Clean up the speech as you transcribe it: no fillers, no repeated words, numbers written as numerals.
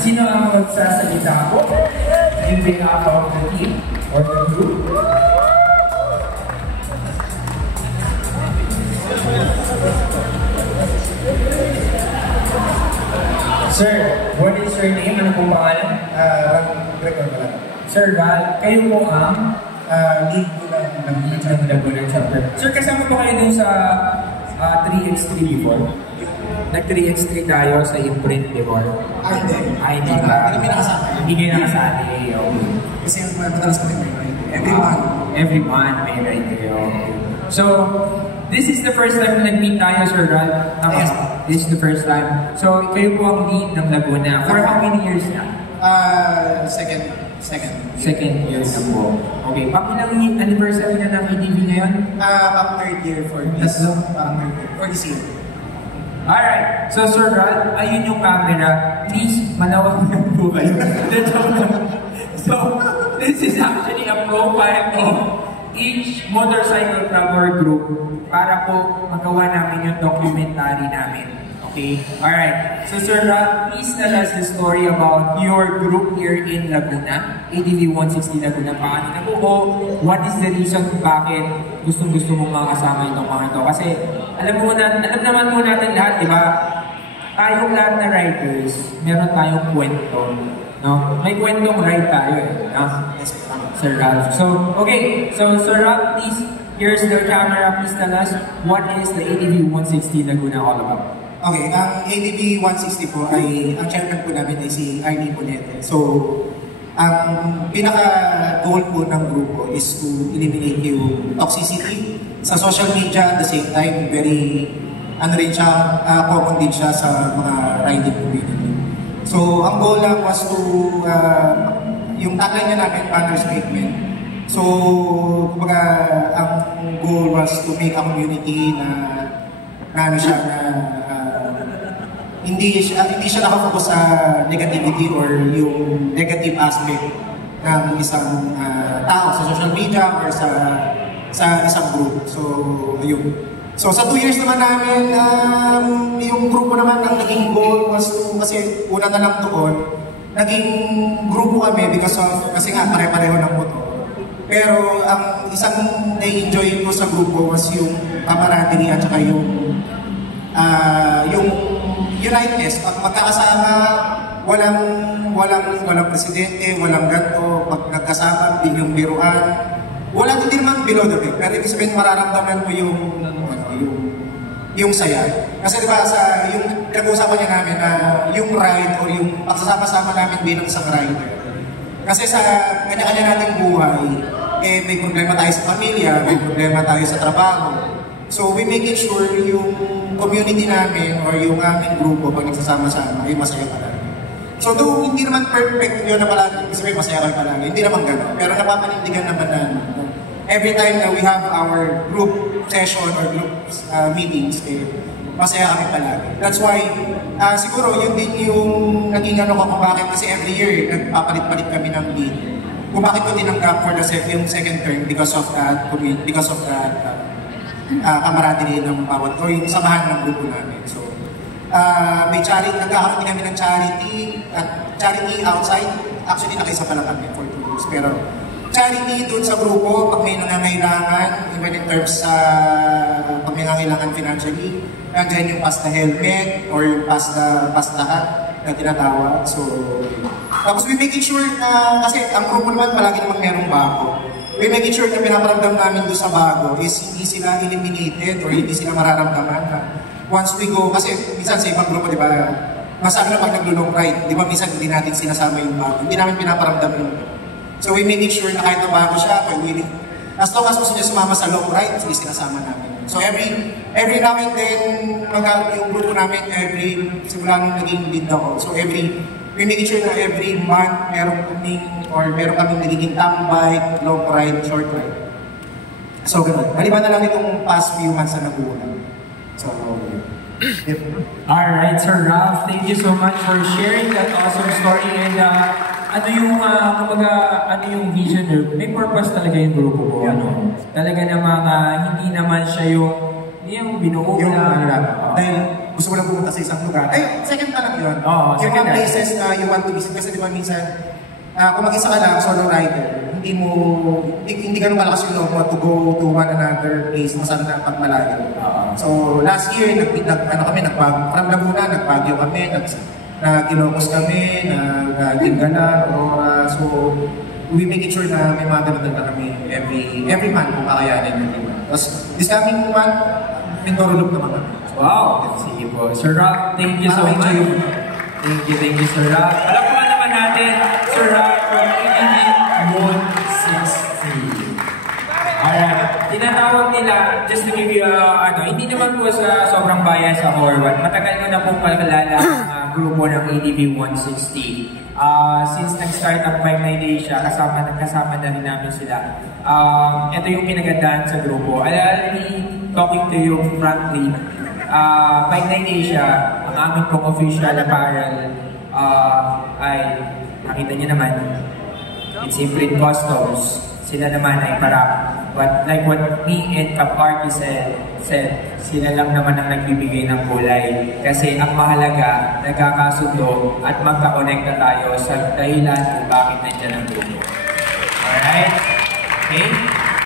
Sino ang magsasalita po? In behalf of the team or the group? Sir, what is your name? Ano pong pangalan? Gregor pala. Sir Val, kayo po ang Lead po ng Laguna chapter. Sir, kasama po kayo dun sa 3x3 before? Nag-3x3 tayo sa imprint before? Hindi. Hindi ba? Hindi nakasama. Hindi kayo nakasali. Okay. Kasi madalas kami may ride. Every month. Every month may ride kayo. So, this is the first time na nag-meet tayo, Sir Val. Yes. This is the first time. So, kayo po ang lead ng Laguna. For how many years na? Second year na po. Okay. Pakilang anniversary na ng EDV ngayon? Third year for this. For this year. Alright. So, Sir Val, ayun yung camera. Please, malawak na po kayo. So, this is actually a profile of each motorcycle club or group para po magawa namin yung documentary namin. Okay? Alright. So, Sir Val, please tell us the story about your group here in Laguna, ADV 160 Laguna. Paano na po? What is the reason bakit gustong-gusto mong makasama itong mga ito? Kasi, alam naman po natin lahat, di ba? Tayong lahat na riders, meron tayong kwento. No? May kwentong ride tayo eh. No? Sir Ralph. So, okay. So, Sir Ralph, please, here's the camera. Please tell us, what is the ADV 160 Laguna all about? Okay, ang ADV 160 po ay, ang chairman po namin ay si Arnie Ponete. So, ang pinaka-goal po ng grupo is to eliminate yung toxicity sa social media. At the same time, very, common din siya sa mga riding community. So, ang goal lang was to, yung tagline niya namin, banner statement. So, kumbaga, ang goal was to make a community na hindi siya nakafocus sa negativity or yung negative aspect ng isang tao sa social media or sa isang group. So, yun. So, sa 2 years naman namin, yung grupo naman ang naging goal was to, kasi una na lang doon, naging grupo kami kasi nga pare-pareho ng motor. Pero ang isang na-enjoy ko sa grupo was yung camaraderie at saka yung uniteness. Pag magkakasama, walang presidente, walang ganto. Pag nagkasama, din yung biruan. Wala din naman below the belt. Pero ibig sabihin, mararamdaman mo yung saya. Kasi diba, yung pinag-uusapan niya namin na yung ride o yung pagsasama-sama namin bilang isang rider. Kasi sa kanya-kanya nating buhay, may problema tayo sa pamilya, may problema tayo sa trabaho. So we make it sure yung community namin or yung aming grupo pag nagsasama-sama ay masaya palagi. So though hindi naman perfect yun na palagi, sabihin masaya kayo palagi, hindi naman gano'n. Pero napapanindigan naman na every time na we have our group session or group meetings, masaya kami palagi. That's why, siguro yun din yung naging ko kung bakit kasi every year nagpapalit-palit kami ng lead. Kung bakit ko tinanggap for yung second term because of that camaraderie ng bawat o yung samahan ng grupo namin. So, may charity, nagkakaroon din kami ng charity outside. Actually, nakaisa pa lang kami for 2 years. Pero, charity doon sa grupo, pag may nangangailangan, even in terms sa pag may nangangailangan financially, nandiyan yung pasta helmet or yung pasta hat na tinatawag. So, tapos we making sure na, kasi ang grupo naman palagi namang merong bago. We making sure na pinaparamdam namin doon sa bago is hindi sila eliminated or hindi sila mararamdaman na once we go, kasi minsan sa ibang grupo, di ba, masabi na pag naglo-long ride, di ba minsan hindi natin sinasama yung bago, hindi namin pinaparamdam yun. So we making sure na kahit na bago siya, kung willing, as long as gusto niya sumama sa long ride, hindi sinasama namin. So every now and then, yung grupo namin, simula nung naging lead ako, so we make sure na every month meron kaming nagiging tambay, long ride, short ride. So, gano'n. Maliban na lang itong past few months na nag-uulan. So, yep. Alright, Sir Ralph, thank you so much for sharing that awesome story. And ano yung vision nyo? May purpose talaga yung grupo ko. Talaga namang hindi naman siya yung binuo na. Dahil gusto mo lang pumunta sa isang lugar. Ay, second pa lang yun. Oo, yung second mga na. places na you want to visit. Kasi di ba minsan, kung mag-isa ka lang, solo rider, hindi ganun malakas yung loob mo to go to one another place, masarap na pag malayo. So, last year, from Laguna, nag-Baguio kami, nag-Ilocos kami, nag-Gingalan, so, we make it sure na may mga ganun na kami every month kung kakayanin. Tapos, this coming month, Mindoro Loop naman kami. Wow! Sige po. Sir Rock, thank you so much. Thank you, Sir Rock. Alam po naman natin, Sir Rock from ABB 160. Alright. Tinatawag nila, just to give you, hindi naman po sa sobrang bias sa Horvat. Matagal ko na pong kalala ang grupo ng ADV 160. Since nag-start ang 59 Asia, kasama na rin namin sila. Ito yung pinagandaan sa grupo. I'll be talking to you frankly. 59 Asia, ang aming pong official apparel ay, nakita niyo naman, it's Imprint Customs. Sila naman ay parang, like what me and Kaparty said, sila lang naman ang nagbibigay ng kulay. Kasi ang mahalaga, nagkakasundo at magkakonekta tayo sa dahilan kung bakit nandiyan ang grupo. Alright? Okay?